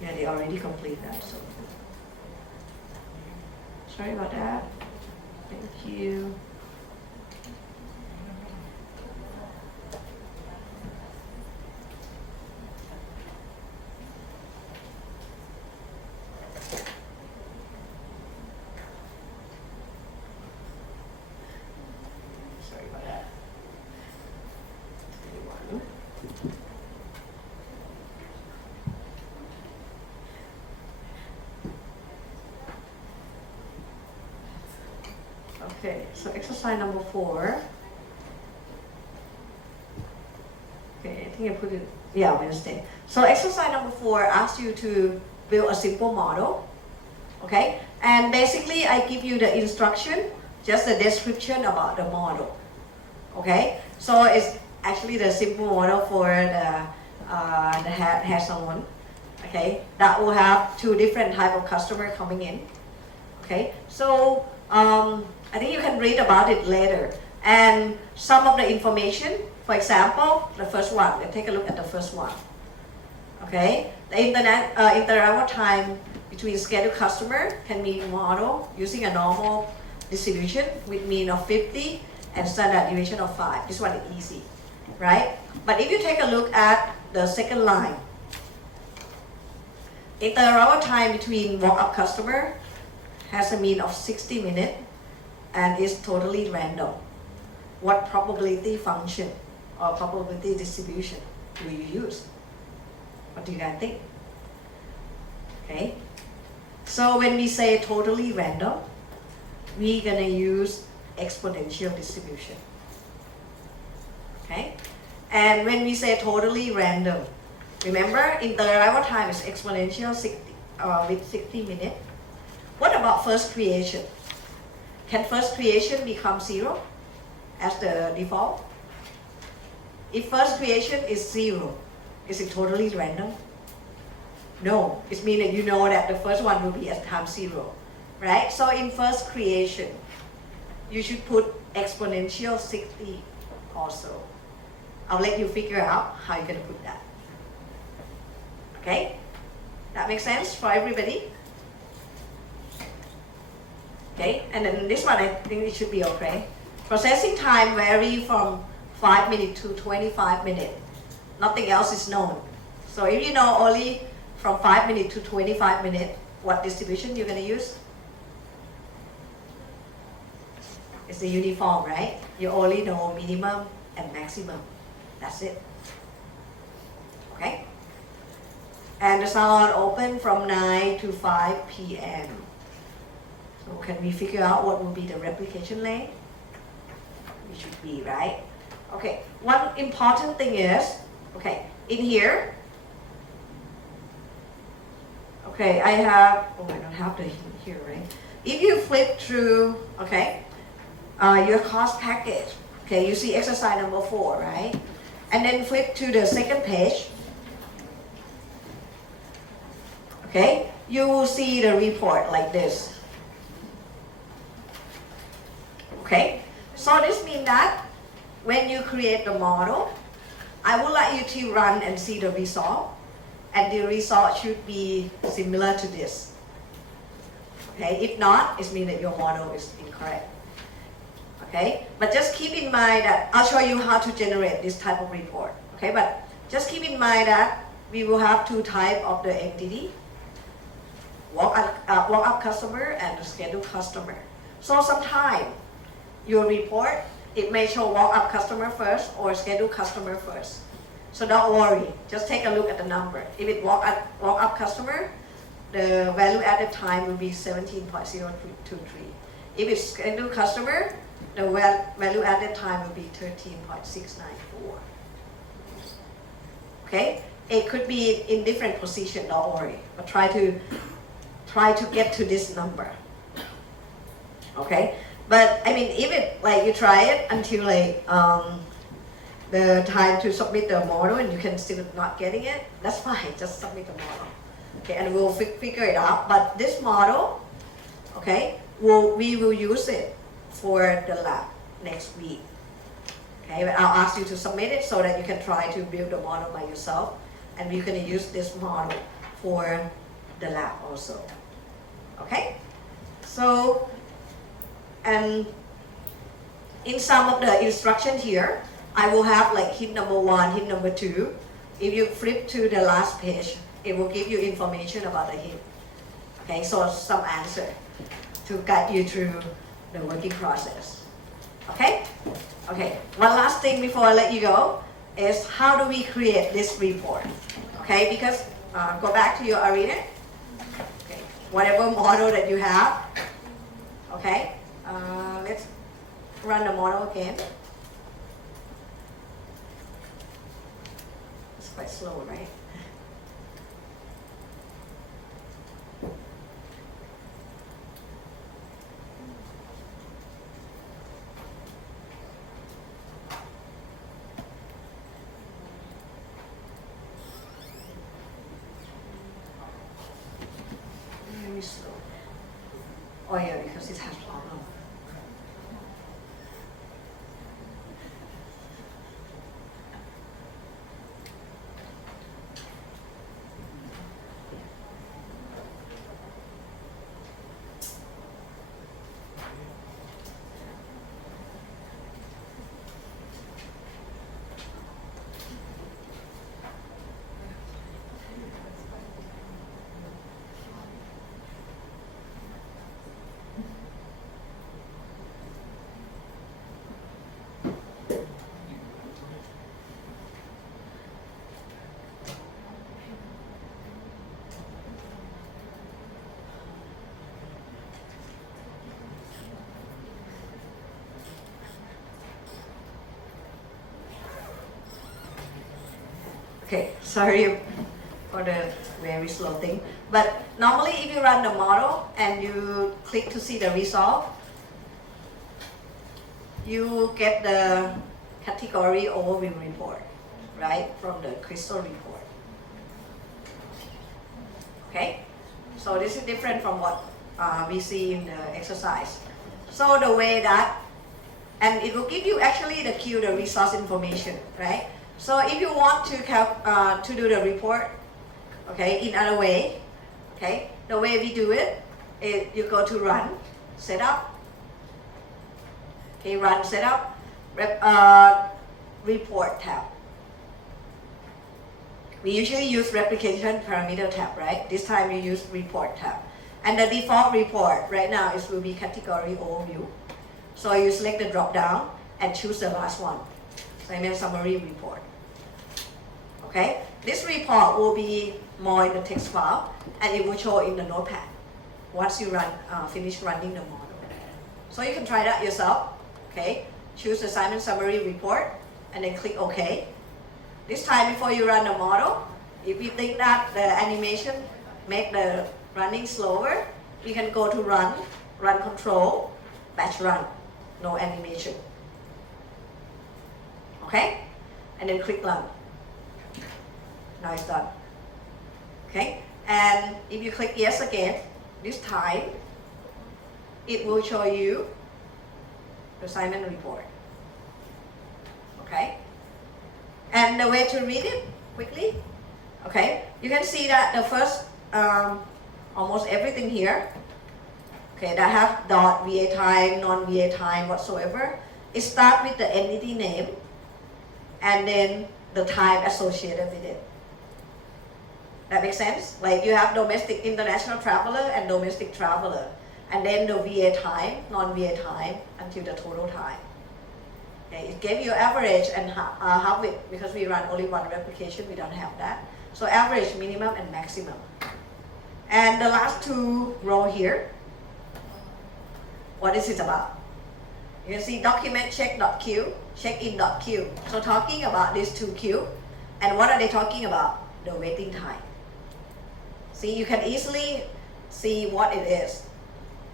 Yeah, they already complete that, so. Sorry about that. Thank you. Okay, so exercise number 4. Okay, I think I put it, yeah, Wednesday. So exercise number 4 asks you to build a simple model. Okay, and basically I give you the instruction, just a description about the model. Okay, so it's actually the simple model for the hair salon. Okay, that will have 2 different type of customer coming in. Okay, so I think you can read about it later. And some of the information, for example, the first one, let's take a look at the first one. Okay, the interval time between scheduled customer can be modeled using a normal distribution with mean of 50 and standard deviation of 5. This one is easy, right? But if you take a look at the second line, interval time between walk-up customer has a mean of 60 minutes and is totally random. What probability function or probability distribution do you use? What do you guys think? Okay. So when we say totally random, we're gonna use exponential distribution. Okay. And when we say totally random, remember interval time is exponential 60, with 60 minutes. What about first creation? Can first creation become 0 as the default? If first creation is 0, is it totally random? No, it means that you know that the first one will be at time 0, right? So in first creation, you should put exponential 60 also. I'll let you figure out how you're gonna put that. Okay? That makes sense for everybody? Okay, and then this one I think it should be okay. Processing time vary from 5 minutes to 25 minutes. Nothing else is known. So if you know only from 5 minutes to 25 minutes, what distribution you're going to use? It's the uniform, right? You only know minimum and maximum. That's it. Okay? And the salon open from 9 to 5 p.m. So can we figure out what will be the replication length? It should be, right? Okay, one important thing is, okay, in here, okay, I don't have the here, right? If you flip through, okay, your cost package, okay, you see exercise number 4, right? And then flip to the second page, okay, you will see the report like this. Okay, so this means that when you create the model, I would like you to run and see the result, and the result should be similar to this. Okay, if not, it means that your model is incorrect. Okay, but just keep in mind that I'll show you how to generate this type of report. Okay, but just keep in mind that we will have 2 types of the entity: walk-up customer and the scheduled customer. So sometimes your report, it may show walk-up customer first or scheduled customer first. So don't worry, just take a look at the number. If it walk-up customer, the value added time will be 17.023. If it's scheduled customer, the value added time will be 13.694. Okay, it could be in different position, don't worry, but try to get to this number. Okay, but I mean, if it like you try it until like the time to submit the model and you can still not getting it, that's fine. Just submit the model. Okay, and we'll figure it out. But this model, okay, we will use it for the lab next week. Okay, but I'll ask you to submit it so that you can try to build the model by yourself, and we're going to use this model for the lab also. Okay, so and in some of the instruction here, I will have like hint number 1, hint number 2. If you flip to the last page, it will give you information about the hint. Okay, so some answer to guide you through the working process. Okay? Okay, one last thing before I let you go is how do we create this report? Okay, because go back to your arena. Okay, whatever model that you have. Okay, let's run the model again. It's quite slow, right? Very slow. Oh yeah, because it has problem. Okay, sorry for the very slow thing. But normally if you run the model and you click to see the result, you get the category overview report, right, from the crystal report. Okay, so this is different from what we see in the exercise. So the way that, and it will give you actually the Q, the resource information, right? So if you want to do the report, okay, in other way, okay, the way we do it is you go to run. setup. Okay, run setup, report tab. We usually use replication parameter tab, right? This time we use report tab. And the default report right now is will be category overview. So you select the drop down and choose the last one. So I mean summary report. Okay, this report will be more in the text file and it will show in the notepad once you finish running the model. So you can try that yourself. Okay, choose assignment summary report and then click OK. This time before you run the model, if you think that the animation make the running slower, you can go to run control, batch run, no animation. Okay, and then click run. Now it's done. Okay, and if you click yes again, this time it will show you the assignment report. Okay, and the way to read it quickly. Okay, you can see that the first almost everything here. Okay, that have dot VA time, non-VA time whatsoever. It starts with the entity name and then the time associated with it. That makes sense? Like you have domestic international traveler and domestic traveler. And then the VA time, non-VA time, until the total time. Okay, it gave you average and half it, because we run only one replication, we don't have that. So average, minimum, and maximum. And the last two row here, what is it about? You can see document check.queue, check-in.queue. So talking about these two queue, and what are they talking about? The waiting time. See, you can easily see what it is.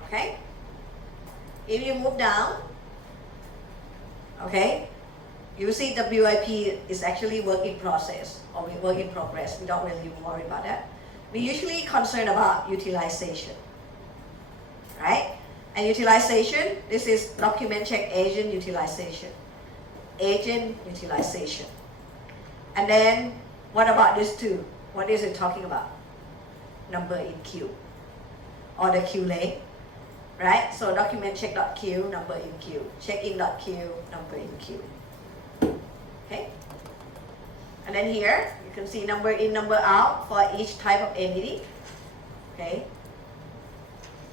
Okay? If you move down, okay, you see WIP is actually work in process or work in progress. We don't really worry about that. We usually concerned about utilization, right? And utilization, this is document check agent utilization. Agent utilization. And then, what about this two? What is it talking about? Number in queue, or the queue length, right? So document check.queue, number in queue. Check-in.queue, number in queue. Okay? And then here, you can see number in, number out for each type of entity. Okay?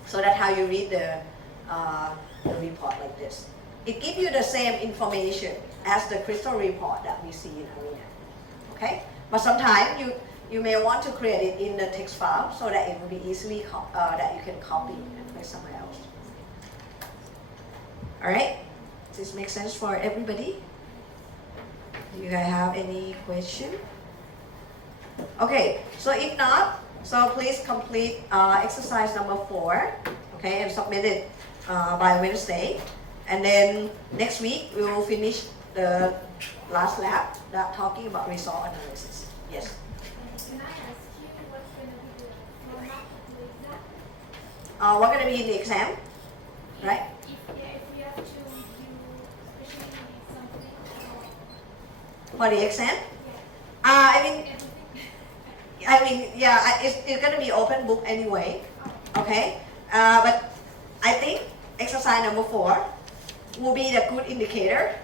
So that's how you read the report like this. It gives you the same information as the crystal report that we see in Arena. Okay? But sometimes you may want to create it in the text file so that it will be easily that you can copy and place somewhere else. Alright? Does this make sense for everybody? Do you guys have any question? Okay, so if not, so please complete exercise number 4, okay, and submit it by Wednesday. And then next week we will finish the last lab that talking about result analysis. Yes. Can I ask you what's going to be the format of the exam? What's going to be in the exam, right? If you have to review, especially something For the exam? everything. It's going to be open book anyway, okay? But I think exercise number 4 will be the good indicator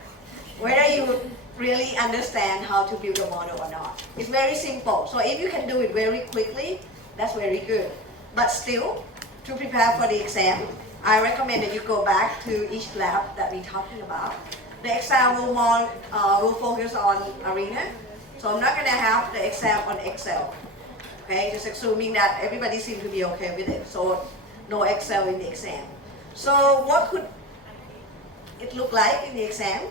whether you really understand how to build a model or not. It's very simple. So if you can do it very quickly, that's very good. But still, to prepare for the exam, I recommend that you go back to each lab that we're talking about. The exam will focus on Arena. So I'm not going to have the exam on Excel. Okay, just assuming that everybody seems to be okay with it. So no Excel in the exam. So what could it look like in the exam?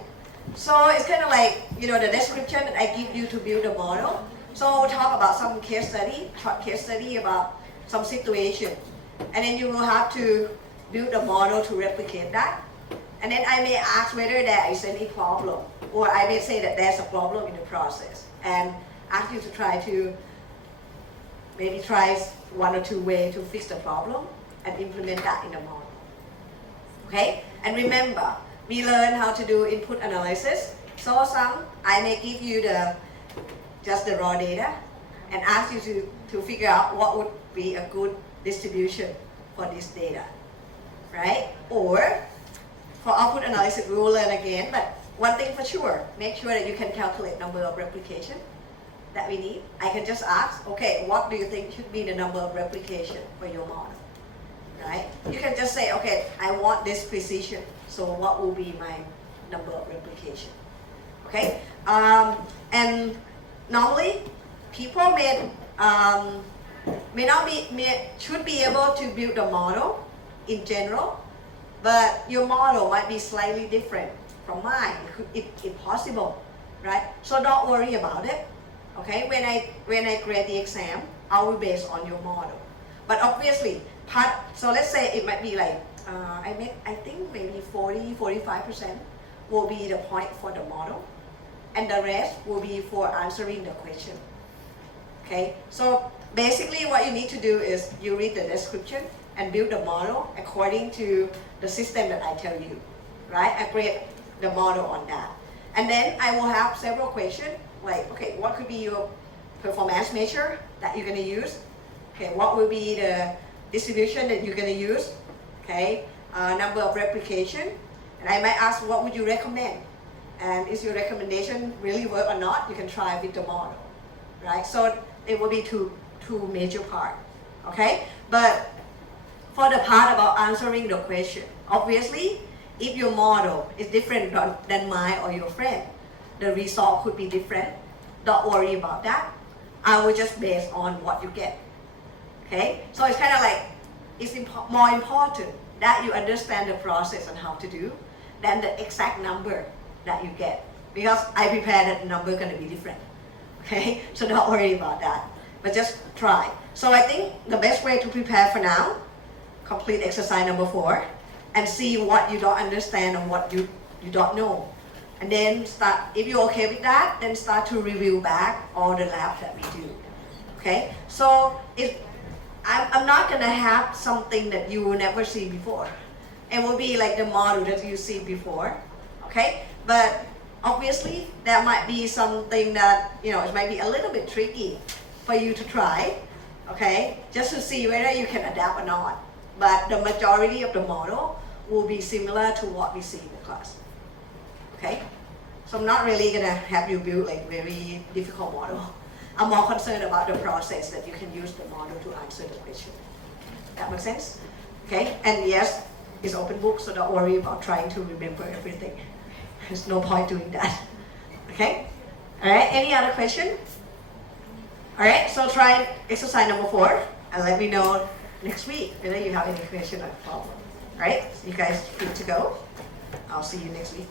So it's kind of like, the description that I give you to build a model. So we'll talk about some case study, short case study about some situation. And then you will have to build a model to replicate that. And then I may ask whether there is any problem. Or I may say that there's a problem in the process. And ask you to maybe try 1 or 2 ways to fix the problem and implement that in the model. Okay? And remember, we learn how to do input analysis. So I may give you just the raw data and ask you to figure out what would be a good distribution for this data. right? Or for output analysis, we will learn again, but one thing for sure, make sure that you can calculate number of replication that we need. I can just ask, okay, what do you think should be the number of replication for your model, right? You can just say, okay, I want this precision, so what will be my number of replication, okay? And normally, people should be able to build a model in general, but your model might be slightly different from mine. It's possible, right? So don't worry about it. Okay, when I grade the exam, I will base on your model. But obviously, so let's say it might be like, I think maybe 45% will be the point for the model, and the rest will be for answering the question. Okay, so basically what you need to do is you read the description and build the model according to the system that I tell you, right? I grade the model on that. And then I will have several questions, like, okay, what could be your performance measure that you're gonna use? Okay, what will be the distribution that you're gonna use? Okay, number of replication. And I might ask, what would you recommend? And is your recommendation really work or not? You can try with the model, right? So it will be two major parts, okay? But for the part about answering the question, obviously, if your model is different than mine or your friend, the result could be different. Don't worry about that. I will just base on what you get. Okay? So it's kind of like, it's more important that you understand the process and how to do than the exact number that you get. Because I prepare that the number is going to be different. Okay? So don't worry about that. But just try. So I think the best way to prepare for now, complete exercise number 4, and see what you don't understand and what you don't know. And then start, if you're okay with that, then start to review back all the labs that we do. Okay? So I'm not gonna have something that you will never see before. It will be like the model that you see before. Okay? But obviously, there might be something that, it might be a little bit tricky for you to try. Okay? Just to see whether you can adapt or not. But the majority of the model will be similar to what we see in the class. Okay? So I'm not really gonna have you build like very difficult model. I'm more concerned about the process that you can use the model to answer the question. That makes sense? Okay? And yes, it's open book, so don't worry about trying to remember everything. There's no point doing that. Okay? Alright, any other question? Alright, so try exercise number 4 and let me know next week whether you have any question or problem. Alright, you guys free to go. I'll see you next week.